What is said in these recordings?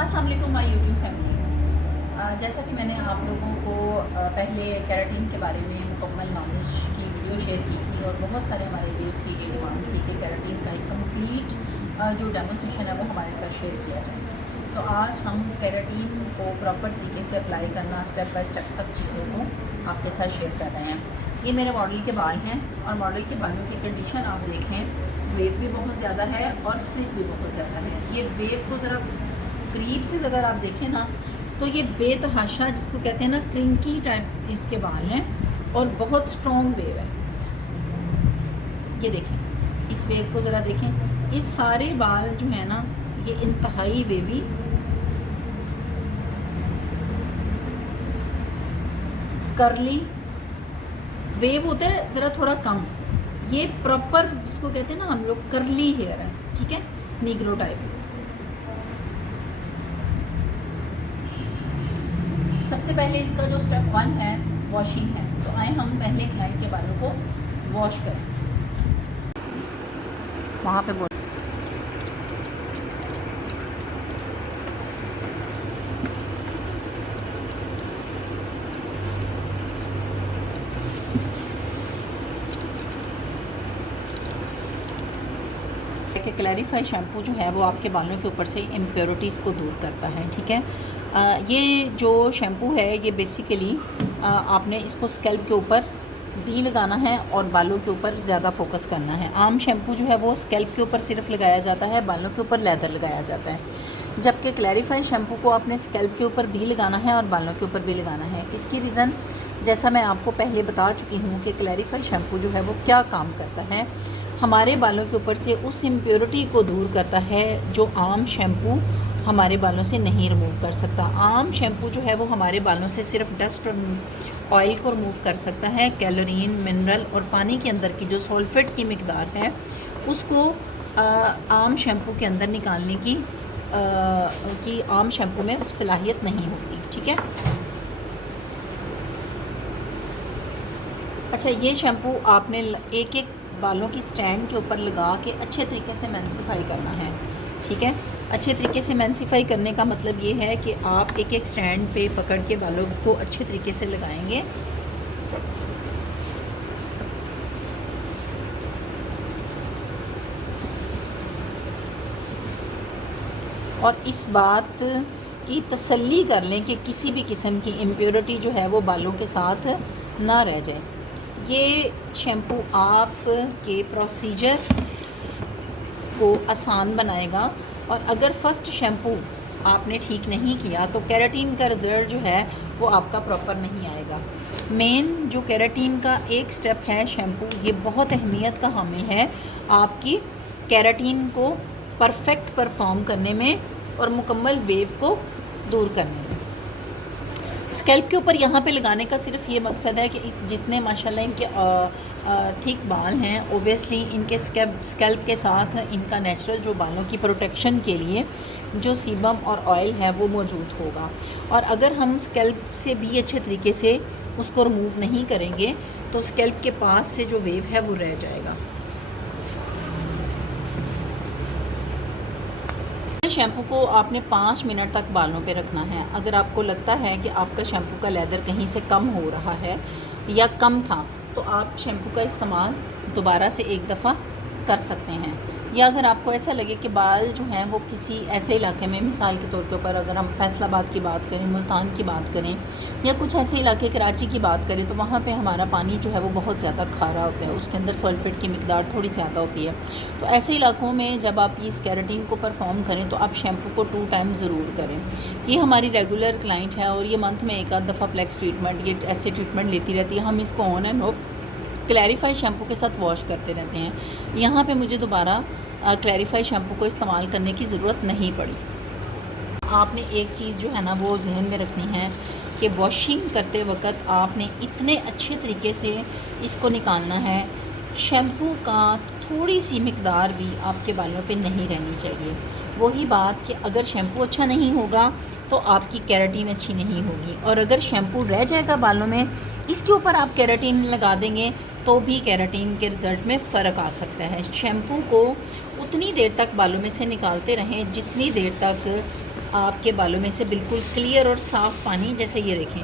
अस्सलाम वालेकुम my YouTube family. जैसा कि मैंने आप लोगों को पहले केराटिन के बारे में मुकम्मल नॉलेज की वीडियो शेयर की थी और बहुत सारे हमारे व्यूज़ की ये डिमांड थी कि केराटिन का एक कंप्लीट जो डेमोस्ट्रेशन है वो हमारे साथ शेयर किया जाए। तो आज हम केराटिन को प्रॉपर तरीके से अप्लाई करना स्टेप बाय स्टेप सब चीज़ों को आपके साथ शेयर कर रहे हैं। ये मेरे मॉडल के बाल हैं और मॉडल के बालों की कंडीशन आप देखें, वेव भी बहुत ज़्यादा है और फ्रिज भी बहुत ज़्यादा है। ये वेव को ज़रा करीब से अगर आप देखें ना तो ये बेतहाशा जिसको कहते हैं ना क्रिंकी टाइप इसके बाल हैं और बहुत स्ट्रॉन्ग वेव है। ये देखें, इस वेव को ज़रा देखें, ये सारे बाल जो है ना ये इंतहाई वेवी करली वेव होता है, ज़रा थोड़ा कम। ये प्रॉपर जिसको कहते हैं ना हम लोग करली हेयर है, ठीक है, नीग्रो टाइप। सबसे पहले इसका जो स्टेप 1 है वॉशिंग है, तो आए हम पहले क्लाइंट के बालों को वॉश करें। वहाँ पे बोल कि क्लैरिफाई शैम्पू जो है वो आपके बालों के ऊपर से इम्प्योरिटीज़ को दूर करता है, ठीक है। ये जो शैम्पू है ये बेसिकली आपने इसको स्कैल्प के ऊपर भी लगाना है और बालों के ऊपर ज़्यादा फोकस करना है। आम शैम्पू जो है वो स्कैल्प के ऊपर सिर्फ लगाया जाता है, बालों के ऊपर लेदर लगाया जाता है, जबकि क्लैरिफाई शैम्पू को आपने स्कैल्प के ऊपर भी लगाना है और बालों के ऊपर भी लगाना है। इसकी रीज़न जैसा मैं आपको पहले बता चुकी हूँ कि क्लैरिफाई शैम्पू जो है वो क्या काम करता है, हमारे बालों के ऊपर से उस इम्प्योरिटी को दूर करता है जो आम शैम्पू हमारे बालों से नहीं रिमूव कर सकता। आम शैम्पू जो है वो हमारे बालों से सिर्फ डस्ट और ऑयल को रिमूव कर सकता है, कैलोरीन, मिनरल और पानी के अंदर की जो सल्फेट की मिकदार है उसको आम शैम्पू के अंदर निकालने की आम शैम्पू में सलाहियत नहीं होती, ठीक है। अच्छा, ये शैम्पू आपने एक एक बालों की स्टैंड के ऊपर लगा के अच्छे तरीके से मैंसिफाई करना है, ठीक है। अच्छे तरीके से मैंसिफाई करने का मतलब ये है कि आप एक एक स्टैंड पे पकड़ के बालों को अच्छे तरीके से लगाएंगे और इस बात की तसल्ली कर लें कि किसी भी किस्म की इम्प्योरिटी जो है वो बालों के साथ ना रह जाए। ये शैम्पू आपके प्रोसीजर को आसान बनाएगा और अगर फ़र्स्ट शैम्पू आपने ठीक नहीं किया तो केराटिन का रिज़ल्ट जो है वो आपका प्रॉपर नहीं आएगा। मेन जो केराटिन का एक स्टेप है शैम्पू, ये बहुत अहमियत का हामी है आपकी केराटिन को परफेक्ट परफॉर्म करने में और मुकम्मल वेव को दूर करने में। स्कैल्प के ऊपर यहाँ पे लगाने का सिर्फ ये मकसद है कि जितने माशाल्लाह इनके थिक बाल हैं, ओबियसली इनके स्कैल्प के साथ इनका नेचुरल जो बालों की प्रोटेक्शन के लिए जो सीबम और ऑयल है वो मौजूद होगा। और अगर हम स्कैल्प से भी अच्छे तरीके से उसको रिमूव नहीं करेंगे तो स्कैल्प के पास से जो वेव है वो रह जाएगा। शैम्पू को आपने 5 मिनट तक बालों पे रखना है। अगर आपको लगता है कि आपका शैम्पू का लेदर कहीं से कम हो रहा है या कम था तो आप शैम्पू का इस्तेमाल दोबारा से एक दफ़ा कर सकते हैं। या अगर आपको ऐसा लगे कि बाल जो हैं वो किसी ऐसे इलाके में, मिसाल के तौर के ऊपर अगर हम फैसलाबाद की बात करें, मुल्तान की बात करें या कुछ ऐसे इलाके कराची की बात करें, तो वहाँ पे हमारा पानी जो है वो बहुत ज़्यादा खारा होता है, उसके अंदर सल्फेट की मिकदार थोड़ी ज़्यादा होती है। तो ऐसे इलाकों में जब आप इस केराटिन को परफॉर्म करें तो आप शैम्पू को 2 टाइम ज़रूर करें। ये हमारी रेगुलर क्लाइंट है और ये मंथ में एक आध दफ़ा फ्लेक्स ट्रीटमेंट, ये ऐसे ट्रीटमेंट लेती रहती है। हम इसको on end of clarify shampoo के साथ वॉश करते रहते हैं। यहाँ पे मुझे दोबारा क्लैरिफाई शैम्पू को इस्तेमाल करने की ज़रूरत नहीं पड़ी। आपने एक चीज़ जो है ना वो जहन में रखनी है कि वॉशिंग करते वक्त आपने इतने अच्छे तरीके से इसको निकालना है, शैम्पू का थोड़ी सी मिकदार भी आपके बालों पे नहीं रहनी चाहिए। वही बात कि अगर शैम्पू अच्छा नहीं होगा तो आपकी केराटिन अच्छी नहीं होगी, और अगर शैम्पू रह जाएगा बालों में, इसके ऊपर आप केराटिन लगा देंगे तो भी केराटिन के रिज़ल्ट में फ़र्क आ सकता है। शैम्पू को उतनी देर तक बालों में से निकालते रहें जितनी देर तक आपके बालों में से बिल्कुल क्लियर और साफ़ पानी, जैसे ये देखें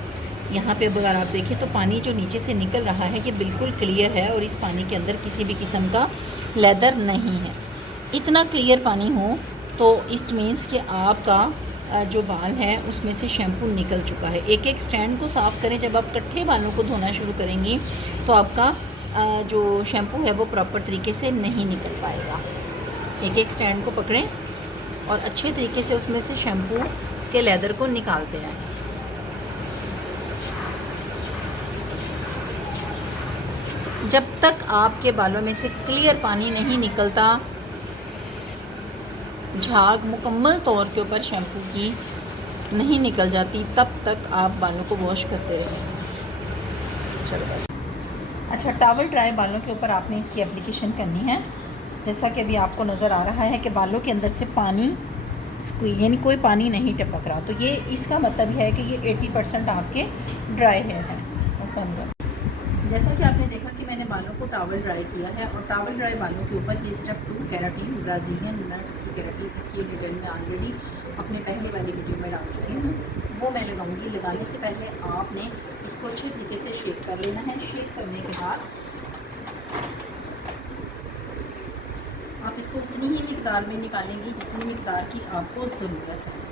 यहाँ पे अगर आप देखें तो पानी जो नीचे से निकल रहा है ये बिल्कुल क्लियर है और इस पानी के अंदर किसी भी किस्म का लेदर नहीं है। इतना क्लियर पानी हो तो इट मीन्स कि आपका जो बाल है उसमें से शैम्पू निकल चुका है। एक एक स्टैंड को साफ़ करें। जब आप इकट्ठे बालों को धोना शुरू करेंगी तो आपका जो शैम्पू है वो प्रॉपर तरीके से नहीं निकल पाएगा। एक एक स्टैंड को पकड़ें और अच्छे तरीके से उसमें से शैम्पू के लेदर को निकालते रहें। जब तक आपके बालों में से क्लियर पानी नहीं निकलता, झाग मुकम्मल तौर के ऊपर शैम्पू की नहीं निकल जाती, तब तक आप बालों को वॉश करते रहें। चलो बस। अच्छा, टॉवल ड्राई बालों के ऊपर आपने इसकी एप्लीकेशन करनी है। जैसा कि अभी आपको नज़र आ रहा है कि बालों के अंदर से पानी यानी कोई पानी नहीं टपक रहा, तो ये इसका मतलब है कि ये 80% आपके ड्राई हेयर है। बस बंद कर। जैसा कि आपने देखा कि मैंने बालों को टॉवल ड्राई किया है और टॉवल ड्राई बालों के ऊपर ये स्टेप 2 केराटिन, ब्राज़ीलियन नट्स की केराटिन, जिसकी डिटेल में ऑलरेडी अपने पहले वाली वीडियो में डाल चुकी हूँ, वो मैं लगाऊंगी। लगाने से पहले आपने इसको अच्छे तरीके से शेक कर लेना है। शेक करने के बाद आप इसको उतनी ही मिकदार में निकालेंगी जितनी मिकदार की आपको ज़रूरत है।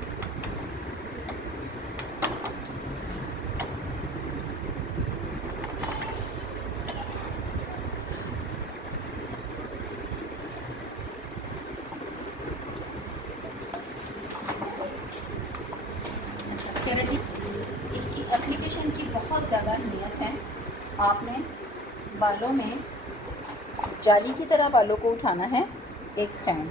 केराटिन, इसकी एप्लीकेशन की बहुत ज़्यादा अहमियत है। आपने बालों में जाली की तरह बालों को उठाना है। एक स्टैंड,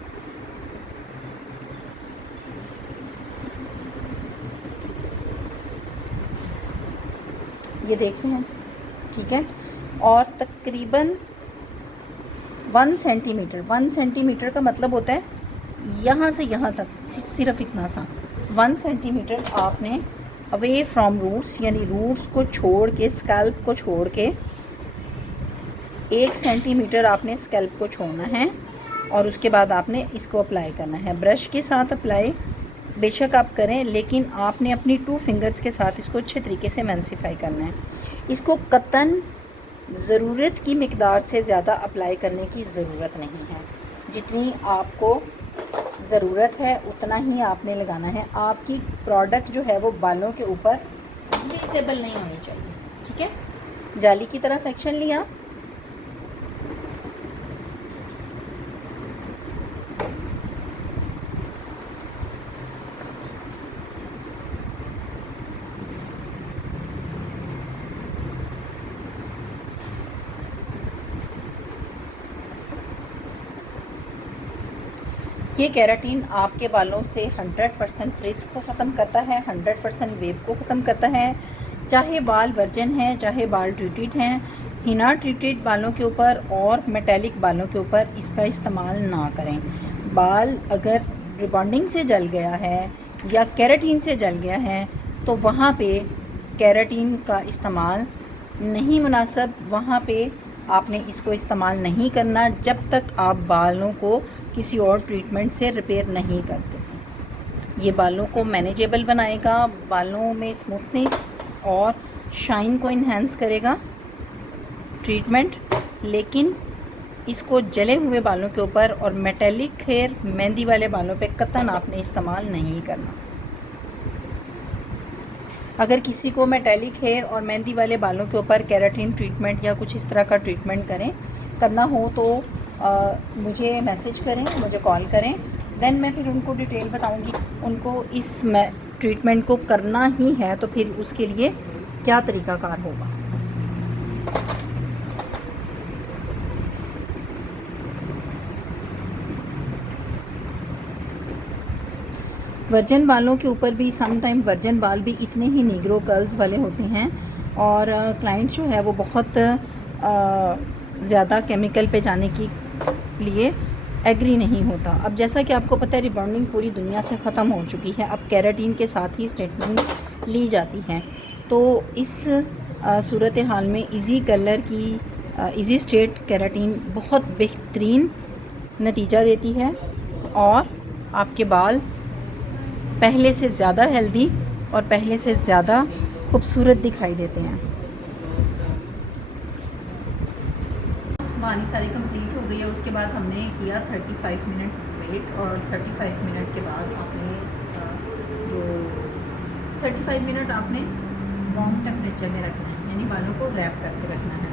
ये देख रहे हैं, ठीक है, और तकरीबन 1 सेंटीमीटर का मतलब होता है यहाँ से यहाँ तक, सिर्फ इतना सा 1 सेंटीमीटर आपने अवे फ्रॉम रूट्स, यानी रूट्स को छोड़ के, स्कैल्प को छोड़ के 1 सेंटीमीटर आपने स्कैल्प को छोड़ना है और उसके बाद आपने इसको अप्लाई करना है। ब्रश के साथ अप्लाई बेशक आप करें, लेकिन आपने अपनी 2 फिंगर्स के साथ इसको अच्छे तरीके से मैंसिफाई करना है। इसको कतन ज़रूरत की मिकदार से ज़्यादा अप्लाई करने की ज़रूरत नहीं है। जितनी आपको ज़रूरत है उतना ही आपने लगाना है। आपकी प्रोडक्ट जो है वो बालों के ऊपर विजिबल नहीं होनी चाहिए, ठीक है। जाली की तरह सेक्शन लिया, ये केराटिन आपके बालों से 100% फ्रिज को ख़त्म करता है, 100% वेव को ख़त्म करता है। चाहे बाल वर्जन हैं, चाहे बाल ट्रीटेड हैं, हिना ट्रीटेड बालों के ऊपर और मेटेलिक बालों के ऊपर इसका इस्तेमाल ना करें। बाल अगर रिबॉन्डिंग से जल गया है या केराटिन से जल गया है तो वहाँ पे केराटिन का इस्तेमाल नहीं मुनासिब, वहाँ पे आपने इसको इस्तेमाल नहीं करना जब तक आप बालों को किसी और ट्रीटमेंट से रिपेयर नहीं करते। ये बालों को मैनेजेबल बनाएगा, बालों में स्मूथनेस और शाइन को इन्हेंस करेगा ट्रीटमेंट, लेकिन इसको जले हुए बालों के ऊपर और मेटेलिक हेयर, मेहंदी वाले बालों पे कतन आपने इस्तेमाल नहीं करना। अगर किसी को मेटेलिक हेयर और मेहंदी वाले बालों के ऊपर केराटिन ट्रीटमेंट या कुछ इस तरह का ट्रीटमेंट करना हो तो मुझे मैसेज करें, मुझे कॉल करें, देन मैं फिर उनको डिटेल बताऊंगी। उनको इस ट्रीटमेंट को करना ही है तो फिर उसके लिए क्या तरीक़ाकार होगा। वर्जन बालों के ऊपर भी सम टाइम वर्जन बाल भी इतने ही नीग्रो कर्ल्स वाले होते हैं और क्लाइंट जो है वो बहुत ज़्यादा केमिकल पे जाने के लिए एग्री नहीं होता। अब जैसा कि आपको पता है रिबॉन्डिंग पूरी दुनिया से ख़त्म हो चुकी है, अब केराटिन के साथ ही ट्रीटमेंट ली जाती है। तो इस सूरत हाल में इजी कलर की इजी स्ट्रेट केराटिन बहुत बेहतरीन नतीजा देती है और आपके बाल पहले से ज़्यादा हेल्दी और पहले से ज़्यादा खूबसूरत दिखाई देते हैं। हमारी सारी कंप्लीट हो गई है। उसके बाद हमने किया 35 मिनट वेट, और 35 मिनट के बाद आपने जो 35 मिनट आपने वार्म टेम्परेचर में रखना है, यानी बालों को रैप करके रखना है।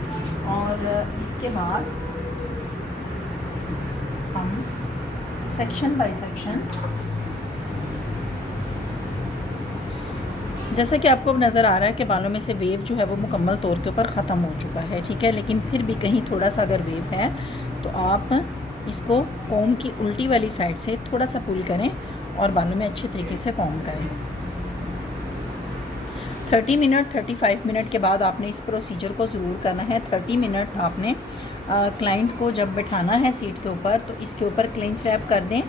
और इसके बाद हम सेक्शन बाय सेक्शन, जैसा कि आपको नज़र आ रहा है कि बालों में से वेव जो है वो मुकम्मल तौर के ऊपर ख़त्म हो चुका है, ठीक है। लेकिन फिर भी कहीं थोड़ा सा अगर वेव है तो आप इसको कॉम की उल्टी वाली साइड से थोड़ा सा पुल करें और बालों में अच्छे तरीके से कॉम करें। 30 मिनट 35 मिनट के बाद आपने इस प्रोसीजर को ज़रूर करना है। 30 मिनट आपने क्लाइंट को जब बिठाना है सीट के ऊपर तो इसके ऊपर क्लिंच रैप कर दें,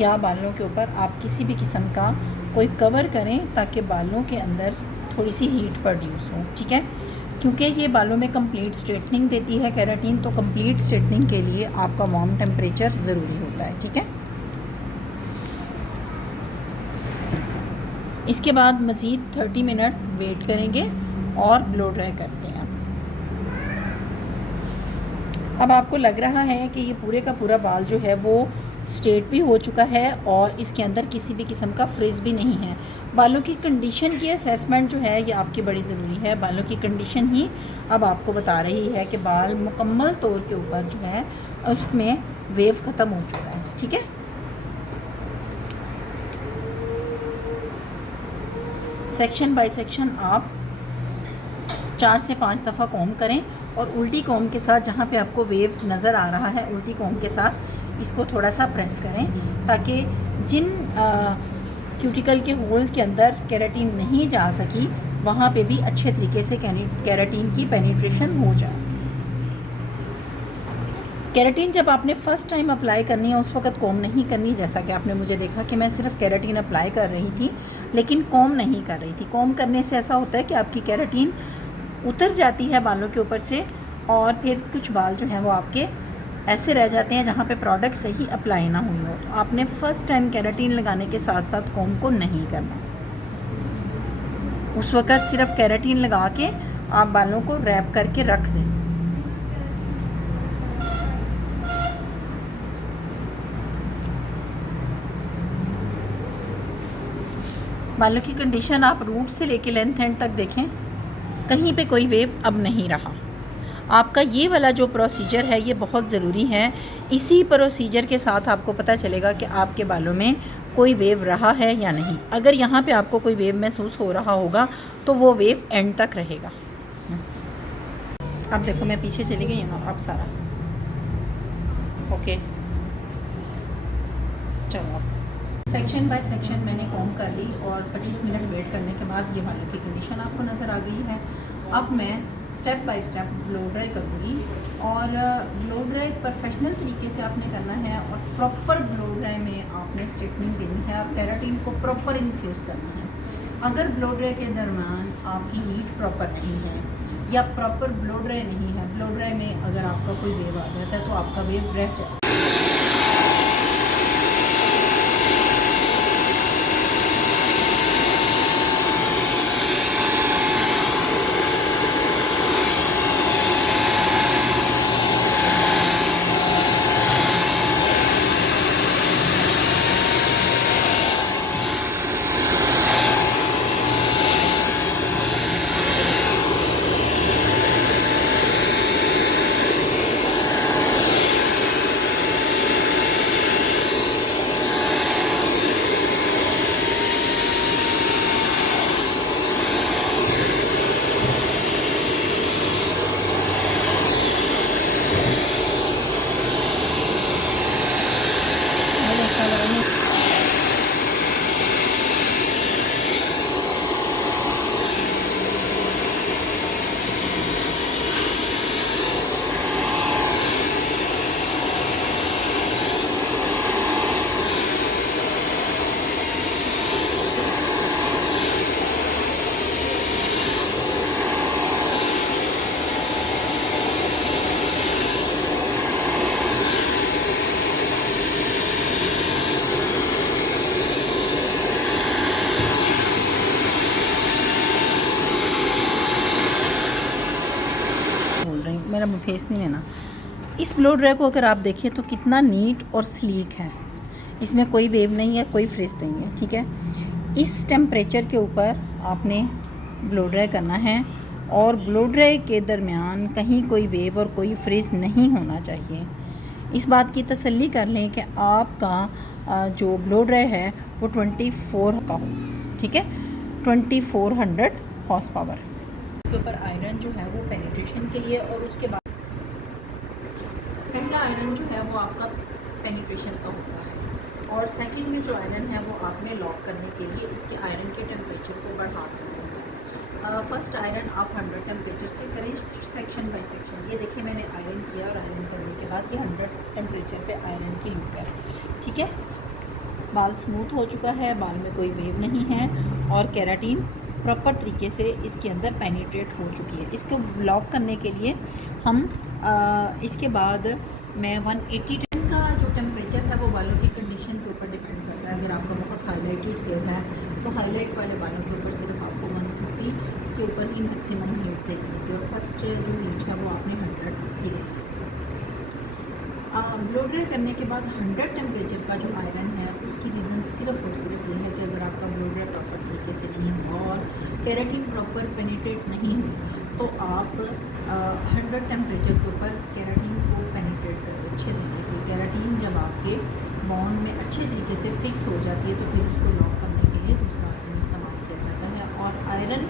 या बालों के ऊपर आप किसी भी किस्म का कोई कवर करें ताकि बालों के अंदर थोड़ी सी हीट प्रोड्यूस हो, ठीक है। क्योंकि ये बालों में कंप्लीट स्ट्रेटनिंग देती है केराटिन, तो कंप्लीट स्ट्रेटनिंग के लिए आपका वार्म टेम्परेचर ज़रूरी होता है, ठीक है। इसके बाद मज़ीद 30 मिनट वेट करेंगे और ब्लो ड्राई करते हैं। अब आपको लग रहा है कि ये पूरे का पूरा बाल जो है वो स्ट्रेट भी हो चुका है और इसके अंदर किसी भी किस्म का फ्रिज भी नहीं है। बालों की कंडीशन की असेसमेंट जो है ये आपकी बड़ी ज़रूरी है। बालों की कंडीशन ही अब आपको बता रही है कि बाल मुकम्मल तौर के ऊपर जो है उसमें वेव ख़त्म हो चुका है, ठीक है। सेक्शन बाय सेक्शन आप 4 से 5 दफ़ा कॉम करें और उल्टी कॉम के साथ जहाँ पे आपको वेव नज़र आ रहा है उल्टी कॉम के साथ इसको थोड़ा सा प्रेस करें ताकि जिन क्यूटिकल के होल्स के अंदर केराटिन नहीं जा सकी वहाँ पे भी अच्छे तरीके से केराटिन की पेनिट्रेशन हो जाए। केराटिन जब आपने फ़र्स्ट टाइम अप्लाई करनी है उस वक्त कॉम नहीं करनी, जैसा कि आपने मुझे देखा कि मैं सिर्फ केराटिन अप्लाई कर रही थी लेकिन कॉम नहीं कर रही थी। कॉम करने से ऐसा होता है कि आपकी केराटिन उतर जाती है बालों के ऊपर से और फिर कुछ बाल जो हैं वो आपके ऐसे रह जाते हैं जहाँ पे प्रोडक्ट सही अप्लाई ना हुई हो। तो आपने फ़र्स्ट टाइम केराटिन लगाने के साथ साथ कॉम को नहीं करना। उस वक़्त सिर्फ केराटिन लगा के आप बालों को रैप करके रख दें। बालों की कंडीशन आप रूट से लेके लेंथ एंड तक देखें, कहीं पे कोई वेव अब नहीं रहा। आपका ये वाला जो प्रोसीजर है ये बहुत ज़रूरी है। इसी प्रोसीजर के साथ आपको पता चलेगा कि आपके बालों में कोई वेव रहा है या नहीं। अगर यहाँ पे आपको कोई वेव महसूस हो रहा होगा तो वो वेव एंड तक रहेगा। अब देखो मैं पीछे चली गई हूँ, अब सारा ओके। चलो अब सेक्शन बाय सेक्शन मैंने कॉम कर ली और 25 मिनट वेट करने के बाद ये बालों की कंडीशन आपको नज़र आ गई है। अब मैं step by step blow dry करूँगी और ब्लो ड्राई प्रोफेशनल तरीके से आपने करना है और प्रॉपर ब्लो ड्राई में आपने स्ट्रेटनिंग देनी है और केराटिन को प्रॉपर इन्फ्यूज़ करना है। अगर ब्लो ड्राई के दरमियान आपकी हीट प्रॉपर नहीं है या प्रॉपर ब्लो ड्राई नहीं है, ब्लो ड्राई में अगर आपका कोई वेव आ जाता है तो आपका वेव रह जाए। फेस नहीं लेना। इस ब्लो ड्राई को अगर आप देखें तो कितना नीट और स्लीक है, इसमें कोई वेव नहीं है, कोई फ्रिज नहीं है, ठीक है। इस टेम्परेचर के ऊपर आपने ब्लो ड्राई करना है और ब्लो ड्राई के दरमियान कहीं कोई वेव और कोई फ्रिज नहीं होना चाहिए। इस बात की तसल्ली कर लें कि आपका जो ब्लो ड्राई है वो 24 का हो, ठीक है, 2400 हॉर्स पावर के ऊपर आयरन जो है वो पेनिट्रेशन के लिए, और उसके बाद पहला आयरन जो है वो आपका पेनिट्रेशन का होता है, और सेकंड में जो आयरन है वो आपने लॉक करने के लिए इसके आयरन के टेम्परेचर को बढ़ा देना है। फर्स्ट आयरन आप 100 टेम्परेचर से करें सेक्शन बाय सेक्शन। ये देखिए मैंने आयरन किया और आयरन करने के बाद ये 100 टेम्परेचर पे आयरन की लुक है, ठीक है। बाल स्मूथ हो चुका है, बाल में कोई वेव नहीं है और केराटिन प्रॉपर तरीके से इसके अंदर पेनिट्रेट हो चुकी है। इसको ब्लॉक करने के लिए हम इसके बाद मैं 180 का जो टेम्परेचर है वो बालों की कंडीशन के ऊपर डिपेंड करता है। अगर आपका बहुत हाईलाइटेड हेयर है तो हाईलाइट वाले बालों के ऊपर सिर्फ आपको 150 के ऊपर ही मैक्सिमम हीट देनी होती है, और फर्स्ट जो हीट है वो आपने 100 की देनी है। ब्लो ड्राई करने के बाद 100 टेम्परेचर का जो आयरन है उसकी रीज़न सिर्फ और सिर्फ ये है कि अगर आपका ब्लो ड्राई प्रॉपर तरीके से नहीं हुआ और केराटिन प्रॉपर पेनिट्रेट नहीं हुई तो आप 100 टेम्परेचर के ऊपर केराटिन को पेनिट्रेट करें अच्छे तरीके से। केराटिन जब आपके बॉन में अच्छे तरीके से फिक्स हो जाती है तो फिर उसको लॉक करने के लिए दूसरा आयरन इस्तेमाल किया जाता है। और आयरन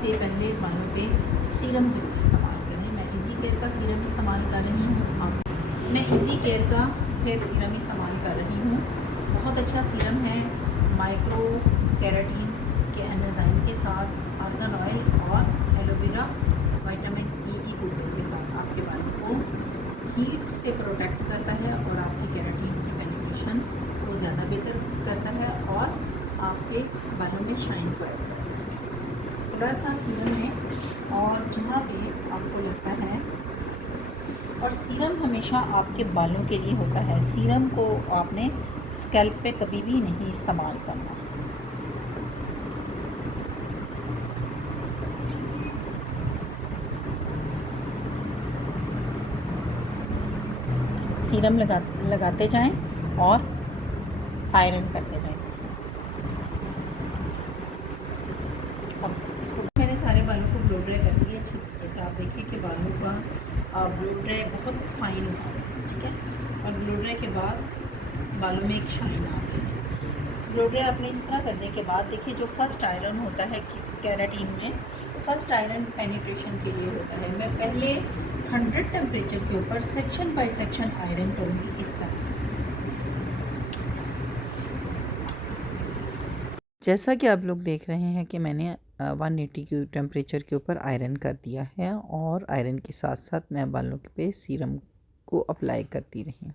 से पहले बालों पे सीरम ज़रूर इस्तेमाल करें। मैं इजी केयर का सीरम इस्तेमाल कर रही हूँ, मैं इजी केयर का हेयर सीरम इस्तेमाल कर रही हूँ। बहुत अच्छा सीरम है, माइक्रो केराटिन के एंजाइम के साथ, आर्गन ऑयल और एलोवेरा विटामिन ई गुड्डों के साथ आपके बालों को हीट से प्रोटेक्ट करता है और आपकी केराटिन की पेनिट्रेशन को ज़्यादा बेहतर करता है और आपके बालों में शाइन पैदा करता है। थोड़ा सा सीरम में और जहाँ पे आपको लगता है, और सीरम हमेशा आपके बालों के लिए होता है। सीरम को आपने स्कैल्प पे कभी भी नहीं इस्तेमाल करना। सीरम लगाते जाएं और आयरन करते जाएं। अब इसको मैंने सारे बालों को ब्लो ड्राई कर दिया अच्छे तरीके से। आप देखिए कि बालों का ब्लो ड्राई बहुत फाइन होता है, ठीक है, और ब्लो ड्राई के बाद बालों में एक शाइन आ गई है। ब्लो ड्राई आपने इस तरह करने के बाद देखिए जो फर्स्ट आयरन होता है केराटिन में, फर्स्ट आयरन पेनिट्रेशन के लिए होता है। मैं पहले 100 टेम्परेचर के ऊपर सेक्शन बाय सेक्शन आयरन करूँगी इस तरह। जैसा कि आप लोग देख रहे हैं कि मैंने 180 के टेम्परेचर के ऊपर आयरन कर दिया है और आयरन के साथ साथ मैं बालों पे सीरम को अप्लाई करती रही।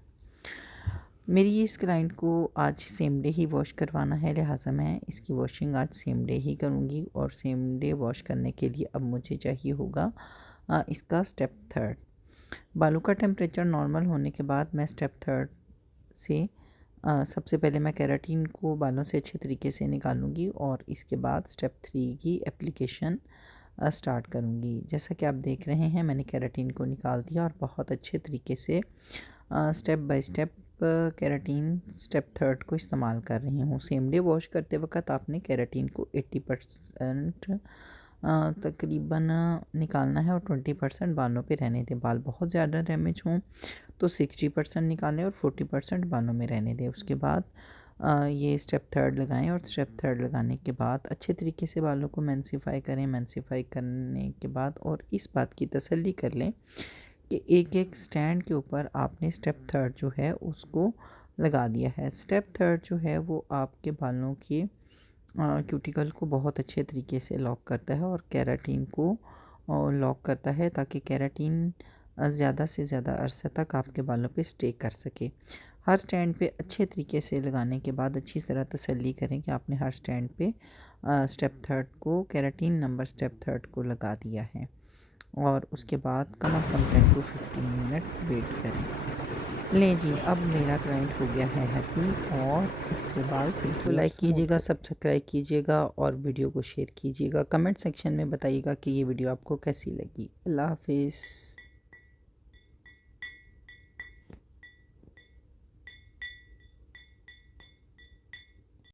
मेरी इस क्लाइंट को आज सेम डे ही वॉश करवाना है, लिहाजा मैं इसकी वॉशिंग आज सेम डे ही करूँगी। और सेम डे वॉश करने के लिए अब मुझे चाहिए होगा इसका स्टेप 3। बालों का टेम्परेचर नॉर्मल होने के बाद मैं स्टेप 3 से सबसे पहले मैं केराटिन को बालों से अच्छे तरीके से निकालूंगी और इसके बाद स्टेप 3 की एप्लीकेशन स्टार्ट करूंगी। जैसा कि आप देख रहे हैं मैंने केराटिन को निकाल दिया और बहुत अच्छे तरीके से step by step keratin step 3 को इस्तेमाल कर रही हूँ। सेम डे वॉश करते वक्त आपने केराटिन को 80% तकरीबन निकालना है और 20% बालों पे रहने दें। बाल बहुत ज़्यादा डैमेज हों तो 60% निकालें और 40% बालों में रहने दें। उसके बाद ये स्टेप 3 लगाएं और स्टेप 3 लगाने के बाद अच्छे तरीके से बालों को मैंसिफाई करें। मैंसिफाई करने के बाद और इस बात की तसल्ली कर लें कि एक एक स्टैंड के ऊपर आपने स्टेप 3 जो है उसको लगा दिया है। स्टेप 3 जो है वो आपके बालों के क्यूटिकल को बहुत अच्छे तरीके से लॉक करता है और केराटिन को लॉक करता है ताकि केराटिन ज़्यादा से ज़्यादा अरसे तक आपके बालों पे स्टे कर सके। हर स्टैंड पे अच्छे तरीके से लगाने के बाद अच्छी तरह तसल्ली करें कि आपने हर स्टैंड पे स्टेप 3 को केराटिन नंबर स्टेप 3 को लगा दिया है और उसके बाद कम से कम 10 to 15 मिनट वेट करें। लें जी, अब मेरा क्लाइंट हो गया है हैप्पी और इसके बाद सिल्की। लाइक कीजिएगा, सब्सक्राइब कीजिएगा और वीडियो को शेयर कीजिएगा। कमेंट सेक्शन में बताइएगा कि ये वीडियो आपको कैसी लगी। अल्लाह हाफिज़।